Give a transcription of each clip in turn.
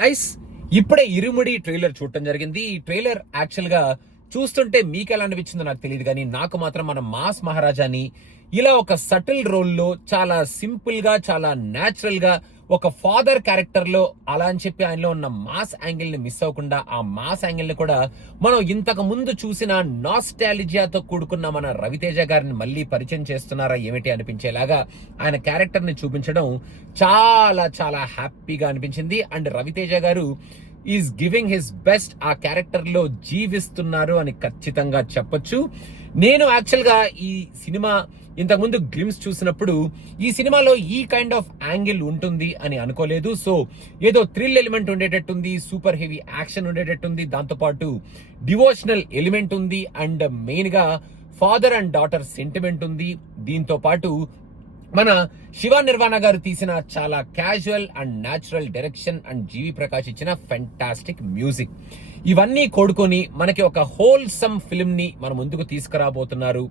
Guys, ఇప్పుడే ఇరుముడి trailer చూడటం జరిగింది. ఈ ట్రైలర్ యాక్చువల్ గా చూస్తుంటే మీకు ఎలా అనిపించిందో నాకు తెలియదు, కానీ నాకు మాత్రం మన మాస్ మహారాజాని ఇలా ఒక సటిల్ రోల్లో చాలా సింపుల్ గా, చాలా న్యాచురల్ గా ఒక ఫాదర్ క్యారెక్టర్ లో అలా అని చెప్పి ఆయనలో ఉన్న మాస్ యాంగిల్ ని మిస్ అవ్వకుండా ఆ మాస్ యాంగిల్ ని కూడా మనం ఇంతకు ముందు చూసిన నాస్టాలిజియాతో కూడుకున్న మన రవితేజ గారిని మళ్ళీ పరిచయం చేస్తున్నారా ఏమిటి అనిపించేలాగా ఆయన క్యారెక్టర్ ని చూపించడం చాలా చాలా హ్యాపీగా అనిపించింది. అండ్ రవితేజ గారు ఈజ్ గివింగ్ హిస్ బెస్ట్, ఆ క్యారెక్టర్ లో జీవిస్తున్నారు అని ఖచ్చితంగా చెప్పొచ్చు. నేను యాక్చువల్ గా ఈ సినిమా ఇంతకుముందు గ్లిమ్స్ చూసినప్పుడు ఈ సినిమాలో ఈ కైండ్ ఆఫ్ యాంగిల్ ఉంటుంది అని అనుకోలేదు. సో ఏదో థ్రిల్ ఎలిమెంట్ ఉండేటట్టుంది, సూపర్ హెవీ యాక్షన్ ఉండేటట్టుంది, దాంతోపాటు డివోషనల్ ఎలిమెంట్ ఉంది, అండ్ మెయిన్ గా ఫాదర్ అండ్ డాటర్ సెంటిమెంట్ ఉంది. దీంతో పాటు మన శివ నిర్వాణ గారు తీసిన చాలా casual and natural direction and GV Prakash ఇచ్చిన ఫెంటాస్టిక్ మ్యూజిక్, ఇవన్నీ కూడుకొని మనకి ఒక హోల్సమ్ ఫిల్మ్ ని మన ముందుకు తీసుకురాబోతున్నారు.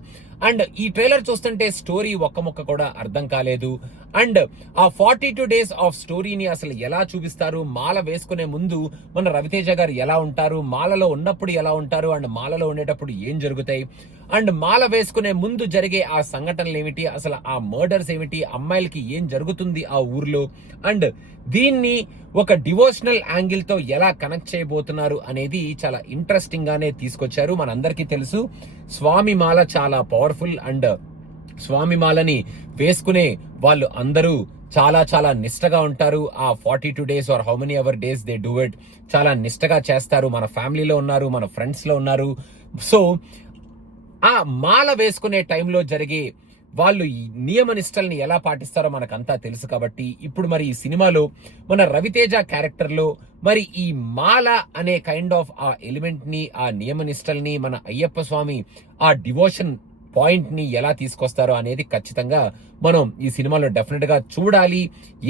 అండ్ ఈ ట్రైలర్ చూస్తుంటే స్టోరీ ఒక్క ముక్క కూడా అర్థం కాలేదు. అండ్ ఆ 42 days ఆఫ్ స్టోరీని అసలు ఎలా చూపిస్తారు, మాల వేసుకునే ముందు మన రవితేజ గారు ఎలా ఉంటారు, మాలలో ఉన్నప్పుడు ఎలా ఉంటారు, అండ్ మాలలో ఉండేటప్పుడు ఏం జరుగుతాయి, అండ్ మాల వేసుకునే ముందు జరిగే ఆ సంఘటనలు ఏమిటి, అసలు ఆ మర్డర్స్ ఏమిటి, అమ్మాయిలకి ఏం జరుగుతుంది ఆ ఊర్లో, అండ్ దీన్ని ఒక డివోషనల్ యాంగిల్ తో ఎలా కనెక్ట్ చేయబోతున్నారు అనేది చాలా ఇంట్రెస్టింగ్ గానే తీసుకొచ్చారు. మనందరికీ తెలుసు స్వామి మాల చాలా పవర్ఫుల్, అండ్ స్వామి మాలని వేసుకునే వాళ్ళు అందరూ చాలా చాలా నిష్టగా ఉంటారు. ఆ 42 days are how many our days they do it చాలా నిష్టగా చేస్తారు. మన ఫ్యామిలీలో ఉన్నారు, మన ఫ్రెండ్స్ లో ఉన్నారు. సో ఆ మాల వేసుకునే టైంలో జరిగే వాళ్ళు ఈ నియమ నిష్టల్ని ఎలా పాటిస్తారో మనకంతా తెలుసు. కాబట్టి ఇప్పుడు మరి ఈ సినిమాలో మన రవితేజ క్యారెక్టర్ లో మరి ఈ మాల అనే కైండ్ ఆఫ్ ఆ ఎలిమెంట్ ని, ఆ నియమ నిష్టల్ని, మన అయ్యప్ప స్వామి ఆ డివోషన్ పాయింట్ ని ఎలా తీసుకొస్తారో అనేది ఖచ్చితంగా మనం ఈ సినిమాలో డెఫినెట్ గా చూడాలి.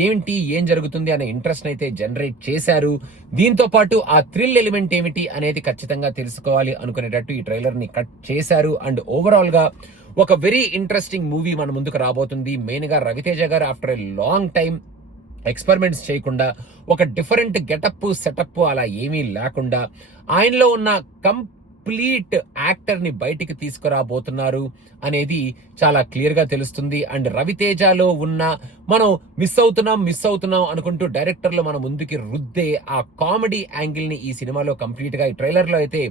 ఏంటి ఏం జరుగుతుంది అనే ఇంట్రెస్ట్ అయితే జనరేట్ చేశారు. దీంతో పాటు ఆ థ్రిల్ ఎలిమెంట్ ఏమిటి అనేది ఖచ్చితంగా తెలుసుకోవాలి అనుకునేటట్టు ఈ ట్రైలర్ ని కట్ చేశారు. అండ్ ఓవరాల్ గా ఒక వెరీ ఇంట్రెస్టింగ్ మూవీ మన ముందుకు రాబోతుంది. మెయిన్ గా రవితేజ గారు after a long time experiments చేయకుండా, ఒక డిఫరెంట్ గెటప్ సెటప్ అలా ఏమీ లేకుండా ఆయనలో ఉన్న కంప్లీట్ యాక్టర్ ని బయటికి తీసుకురాబోతున్నారు అనేది చాలా క్లియర్ గా తెలుస్తుంది. అండ్ రవితేజలో ఉన్న మనం మిస్ అవుతున్నాం అనుకుంటూ డైరెక్టర్ లో మన ముందుకి రుద్దే ఆ కామెడీ యాంగిల్ ని ఈ సినిమాలో కంప్లీట్ గా ఈ ట్రైలర్ లో అయితే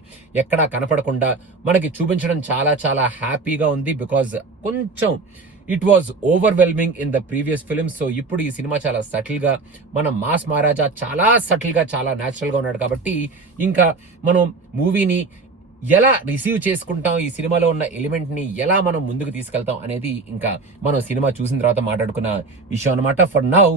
ఎక్కడా కనపడకుండా మనకి చూపించడం చాలా చాలా హ్యాపీగా ఉంది. బికాజ్ కొంచెం it was overwhelming in the previous film. So ఇప్పుడు ఈ సినిమా చాలా సటిల్ గా, మన మాస్ మహారాజా చాలా సటిల్ గా, చాలా న్యాచురల్ గా ఉన్నాడు. కాబట్టి ఇంకా మనం మూవీని ఎలా రిసీవ్ చేసుకుంటాం, ఈ సినిమాలో ఉన్న ఎలిమెంట్ ని ఎలా మనం ముందుకు తీసుకెళ్తాం అనేది ఇంకా మనం సినిమా చూసిన తర్వాత మాట్లాడుకున్న విషయం అనమాట. For now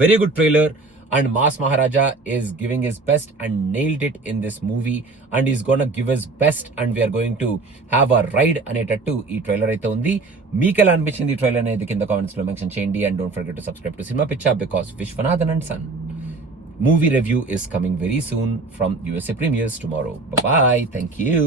very good trailer, and mass Maharaja is giving his best and nailed it in this movie, and is gonna give his best, and we are going to have a ride అనేటట్టు ఈ trailer అయితే ఉంది. మీకు ఎలా అనిపించింది ఈ trailer అనేది కింద కామెంట్స్ లో మెన్షన్ చేయండి. And don't forget to subscribe to cinema Pichcha, because Viswanathan and son movie review is coming very soon from USA premieres tomorrow. Bye bye. Thank you.